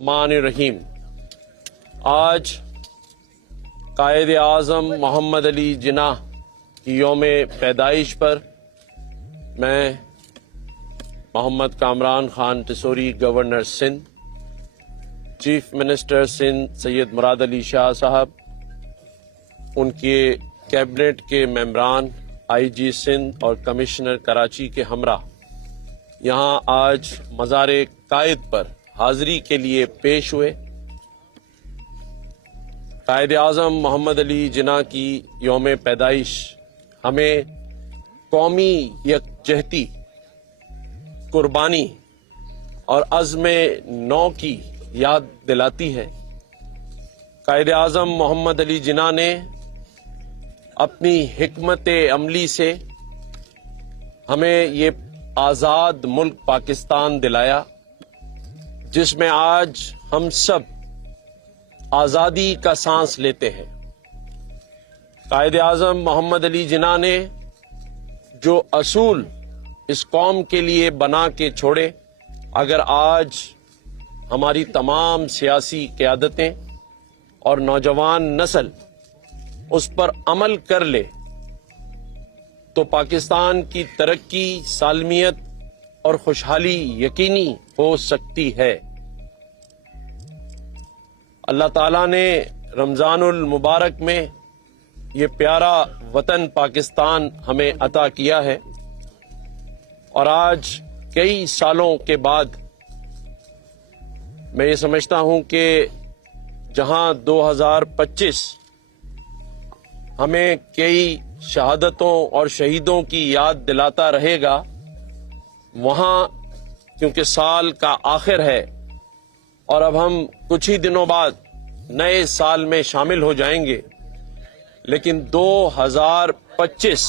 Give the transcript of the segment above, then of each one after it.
الرحمن الرحیم۔ آج قائد اعظم محمد علی جناح کی یوم پیدائش پر میں Muhammad Kamran Khan Tessori, governor Sindh, chief minister Sindh Syed Murad Ali Shah صاحب، ان کے کیبنٹ کے ممبران، آئی جی سندھ اور کمشنر کراچی کے ہمراہ یہاں آج مزار قائد پر حاضری کے لیے پیش ہوئے۔ قائد اعظم محمد علی جناح کی یوم پیدائش ہمیں قومی یکجہتی، قربانی اور عزم نو کی یاد دلاتی ہے۔ قائد اعظم محمد علی جناح نے اپنی حکمت عملی سے ہمیں یہ آزاد ملک پاکستان دلایا، جس میں آج ہم سب آزادی کا سانس لیتے ہیں۔ قائد اعظم محمد علی جناح نے جو اصول اس قوم کے لیے بنا کے چھوڑے، اگر آج ہماری تمام سیاسی قیادتیں اور نوجوان نسل اس پر عمل کر لے تو پاکستان کی ترقی، سالمیت اور خوشحالی یقینی ہو سکتی ہے۔ اللہ تعالیٰ نے رمضان المبارک میں یہ پیارا وطن پاکستان ہمیں عطا کیا ہے، اور آج کئی سالوں کے بعد میں یہ سمجھتا ہوں کہ جہاں 2025 ہمیں کئی شہادتوں اور شہیدوں کی یاد دلاتا رہے گا، وہاں کیونکہ سال کا آخر ہے اور اب ہم کچھ ہی دنوں بعد نئے سال میں شامل ہو جائیں گے، لیکن 2025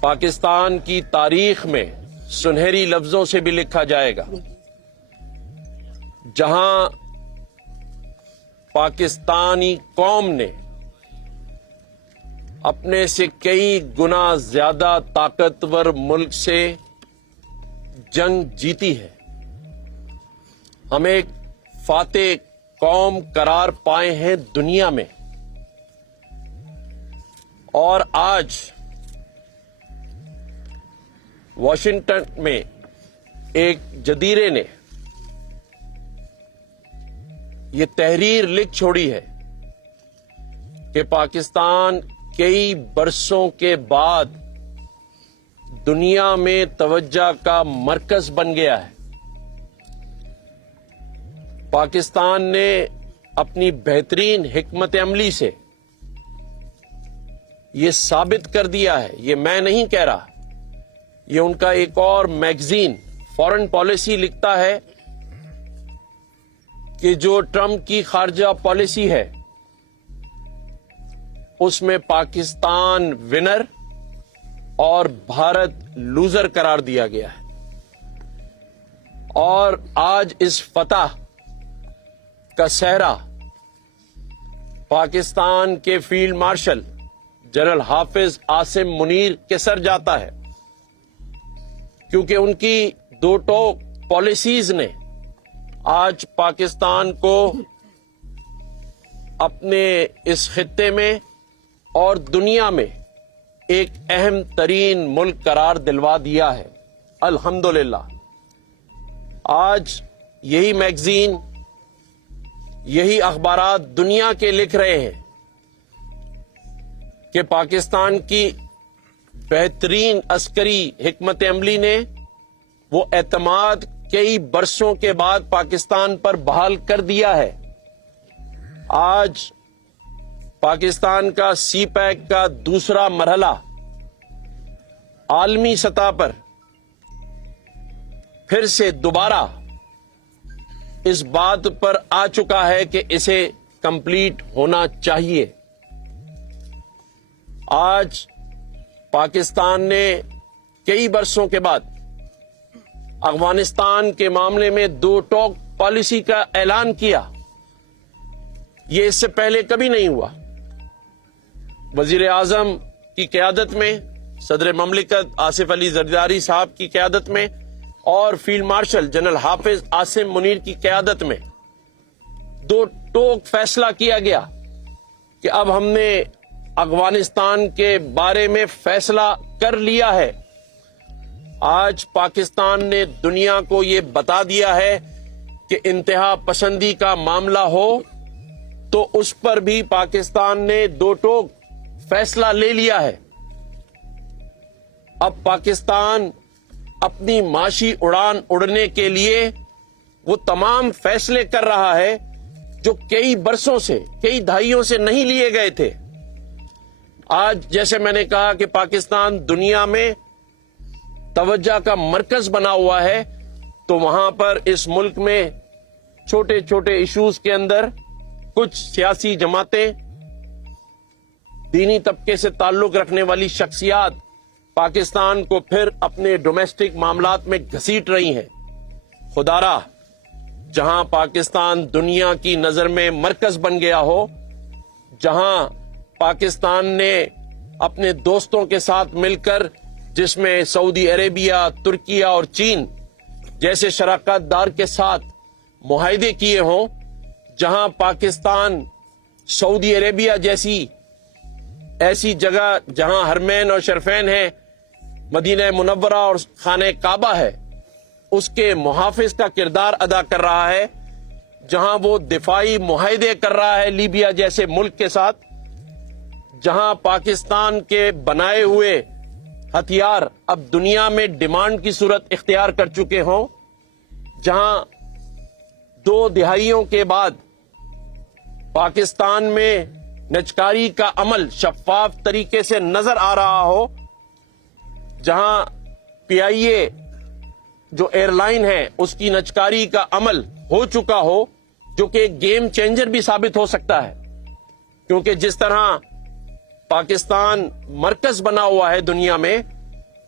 پاکستان کی تاریخ میں سنہری لفظوں سے بھی لکھا جائے گا، جہاں پاکستانی قوم نے اپنے سے کئی گنا زیادہ طاقتور ملک سے جنگ جیتی ہے۔ ہم ایک فاتح قوم قرار پائے ہیں دنیا میں، اور آج واشنگٹن میں ایک جدیرے نے یہ تحریر لکھ چھوڑی ہے کہ پاکستان کئی برسوں کے بعد دنیا میں توجہ کا مرکز بن گیا ہے۔ پاکستان نے اپنی بہترین حکمت عملی سے یہ ثابت کر دیا ہے، یہ میں نہیں کہہ رہا، یہ ان کا ایک اور میگزین فارن پالیسی لکھتا ہے کہ جو ٹرمپ کی خارجہ پالیسی ہے اس میں پاکستان ونر اور بھارت لوزر قرار دیا گیا ہے، اور آج اس فتح کا سہرا پاکستان کے فیلڈ مارشل جنرل حافظ عاصم منیر کے سر جاتا ہے، کیونکہ ان کی دو ٹوک پالیسیز نے آج پاکستان کو اپنے اس خطے میں اور دنیا میں ایک اہم ترین ملک قرار دلوا دیا ہے، الحمدللہ۔ آج یہی میگزین، یہی اخبارات دنیا کے لکھ رہے ہیں کہ پاکستان کی بہترین عسکری حکمت عملی نے وہ اعتماد کئی برسوں کے بعد پاکستان پر بحال کر دیا ہے۔ آج پاکستان کا سی پیک کا دوسرا مرحلہ عالمی سطح پر پھر سے دوبارہ اس بات پر آ چکا ہے کہ اسے کمپلیٹ ہونا چاہیے۔ آج پاکستان نے کئی برسوں کے بعد افغانستان کے معاملے میں دو ٹوک پالیسی کا اعلان کیا، یہ اس سے پہلے کبھی نہیں ہوا۔ وزیر اعظم کی قیادت میں، صدر مملکت آصف علی زرداری صاحب کی قیادت میں اور فیلڈ مارشل جنرل حافظ عاصم منیر کی قیادت میں دو ٹوک فیصلہ کیا گیا کہ اب ہم نے افغانستان کے بارے میں فیصلہ کر لیا ہے. آج پاکستان نے دنیا کو یہ بتا دیا ہے کہ انتہا پسندی کا معاملہ ہو تو اس پر بھی پاکستان نے دو ٹوک فیصلہ لے لیا ہے. اب پاکستان اپنی معاشی اڑان اڑنے کے لیے وہ تمام فیصلے کر رہا ہے جو کئی برسوں سے، کئی دہائیوں سے نہیں لیے گئے تھے. آج جیسے میں نے کہا کہ پاکستان دنیا میں توجہ کا مرکز بنا ہوا ہے، تو وہاں پر اس ملک میں چھوٹے چھوٹے ایشوز کے اندر کچھ سیاسی جماعتیں، دینی طبقے سے تعلق رکھنے والی شخصیات پاکستان کو پھر اپنے ڈومیسٹک معاملات میں گھسیٹ رہی ہیں. خدا را جہاں پاکستان دنیا کی نظر میں مرکز بن گیا ہو، جہاں پاکستان نے اپنے دوستوں کے ساتھ مل کر، جس میں سعودی عربیہ، ترکیہ اور چین جیسے شراکت دار کے ساتھ معاہدے کیے ہوں، جہاں پاکستان سعودی عربیہ جیسی ایسی جگہ جہاں حرمین اور شرفین ہیں، مدینہ منورہ اور خانہ کعبہ ہے، اس کے محافظ کا کردار ادا کر رہا ہے، جہاں وہ دفاعی معاہدے کر رہا ہے لیبیا جیسے ملک کے ساتھ، جہاں پاکستان کے بنائے ہوئے ہتھیار اب دنیا میں ڈیمانڈ کی صورت اختیار کر چکے ہوں، جہاں 2 دہائیوں کے بعد پاکستان میں نجکاری کا عمل شفاف طریقے سے نظر آ رہا ہو، جہاں PIA جو ایئر لائن ہے اس کی نجکاری کا عمل ہو چکا ہو، جو کہ ایک گیم چینجر بھی ثابت ہو سکتا ہے، کیونکہ جس طرح پاکستان مرکز بنا ہوا ہے دنیا میں،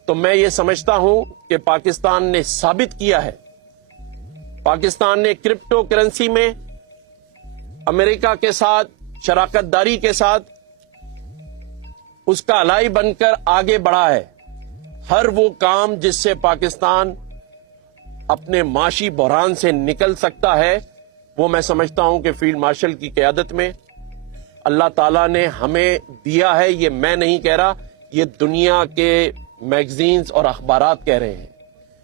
تو میں یہ سمجھتا ہوں کہ پاکستان نے ثابت کیا ہے. پاکستان نے کرپٹو کرنسی میں امریکہ کے ساتھ شراکت داری کے ساتھ اس کا الائی بن کر آگے بڑھا ہے. ہر وہ کام جس سے پاکستان اپنے معاشی بحران سے نکل سکتا ہے، وہ میں سمجھتا ہوں کہ فیلڈ مارشل کی قیادت میں اللہ تعالیٰ نے ہمیں دیا ہے. یہ میں نہیں کہہ رہا، یہ دنیا کے میگزینز اور اخبارات کہہ رہے ہیں.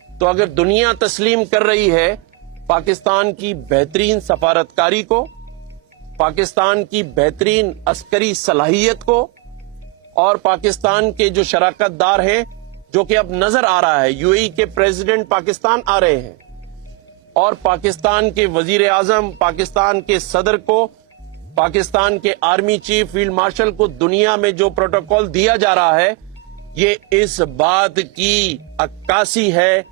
تو اگر دنیا تسلیم کر رہی ہے پاکستان کی بہترین سفارتکاری کو، پاکستان کی بہترین عسکری صلاحیت کو، اور پاکستان کے جو شراکت دار ہیں، جو کہ اب نظر آ رہا ہے، UAE کے پریزیڈنٹ پاکستان آ رہے ہیں، اور پاکستان کے وزیر اعظم، پاکستان کے صدر کو، پاکستان کے آرمی چیف فیلڈ مارشل کو دنیا میں جو پروٹوکول دیا جا رہا ہے، یہ اس بات کی عکاسی ہے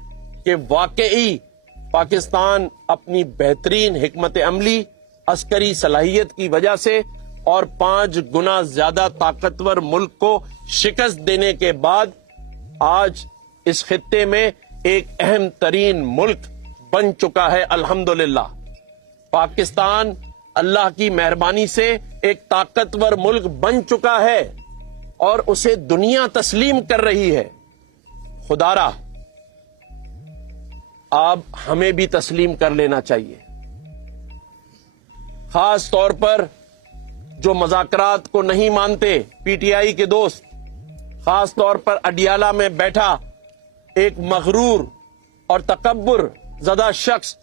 کہ واقعی پاکستان اپنی بہترین حکمت عملی، عسکری صلاحیت کی وجہ سے اور 5 گنا زیادہ طاقتور ملک کو شکست دینے کے بعد آج اس خطے میں ایک اہم ترین ملک بن چکا ہے. الحمدللہ پاکستان اللہ کی مہربانی سے ایک طاقتور ملک بن چکا ہے اور اسے دنیا تسلیم کر رہی ہے. خدا را اب ہمیں بھی تسلیم کر لینا چاہیے. خاص طور پر جو مذاکرات کو نہیں مانتے، PTI کے دوست، خاص طور پر اڈیالہ میں بیٹھا ایک مغرور اور تکبر زدہ شخص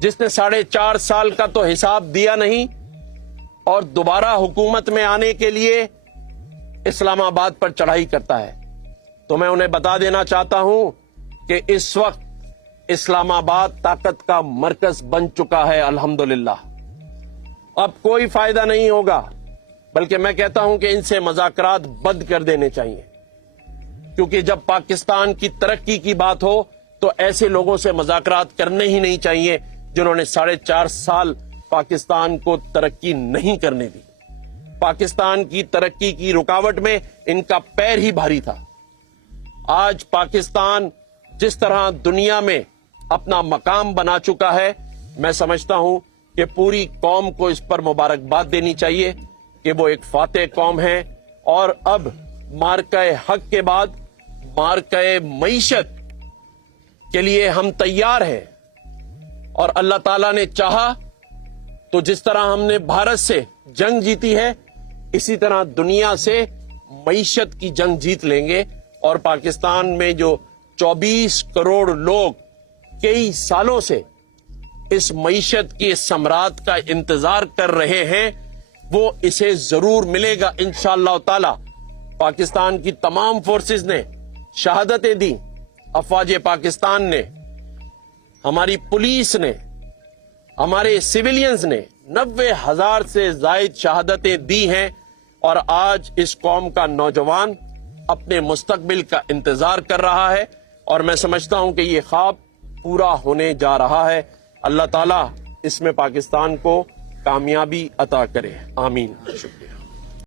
جس نے 4.5 سال کا تو حساب دیا نہیں اور دوبارہ حکومت میں آنے کے لیے اسلام آباد پر چڑھائی کرتا ہے. تو میں انہیں بتا دینا چاہتا ہوں کہ اس وقت اسلام آباد طاقت کا مرکز بن چکا ہے. الحمدللہ اب کوئی فائدہ نہیں ہوگا، بلکہ میں کہتا ہوں کہ ان سے مذاکرات بند کر دینے چاہیے، کیونکہ جب پاکستان کی ترقی کی بات ہو تو ایسے لوگوں سے مذاکرات کرنے ہی نہیں چاہیے جنہوں نے 4.5 سال پاکستان کو ترقی نہیں کرنے دی. پاکستان کی ترقی کی رکاوٹ میں ان کا پیر ہی بھاری تھا. آج پاکستان جس طرح دنیا میں اپنا مقام بنا چکا ہے، میں سمجھتا ہوں کہ پوری قوم کو اس پر مبارکباد دینی چاہیے کہ وہ ایک فاتح قوم ہے، اور اب مارکہ حق کے بعد مارکہ معیشت کے لیے ہم تیار ہیں، اور اللہ تعالیٰ نے چاہا تو جس طرح ہم نے بھارت سے جنگ جیتی ہے، اسی طرح دنیا سے معیشت کی جنگ جیت لیں گے، اور پاکستان میں جو 24 کروڑ لوگ کئی سالوں سے اس معیشت کی ثمرات کا انتظار کر رہے ہیں، وہ اسے ضرور ملے گا انشاءاللہ تعالی۔ پاکستان کی تمام فورسز نے شہادتیں دی، افواج پاکستان نے، ہماری پولیس نے، ہمارے سیولینز نے 90,000 سے زائد شہادتیں دی ہیں، اور آج اس قوم کا نوجوان اپنے مستقبل کا انتظار کر رہا ہے، اور میں سمجھتا ہوں کہ یہ خواب پورا ہونے جا رہا ہے۔ اللہ تعالیٰ اس میں پاکستان کو کامیابی عطا کرے، آمین۔ شکریہ۔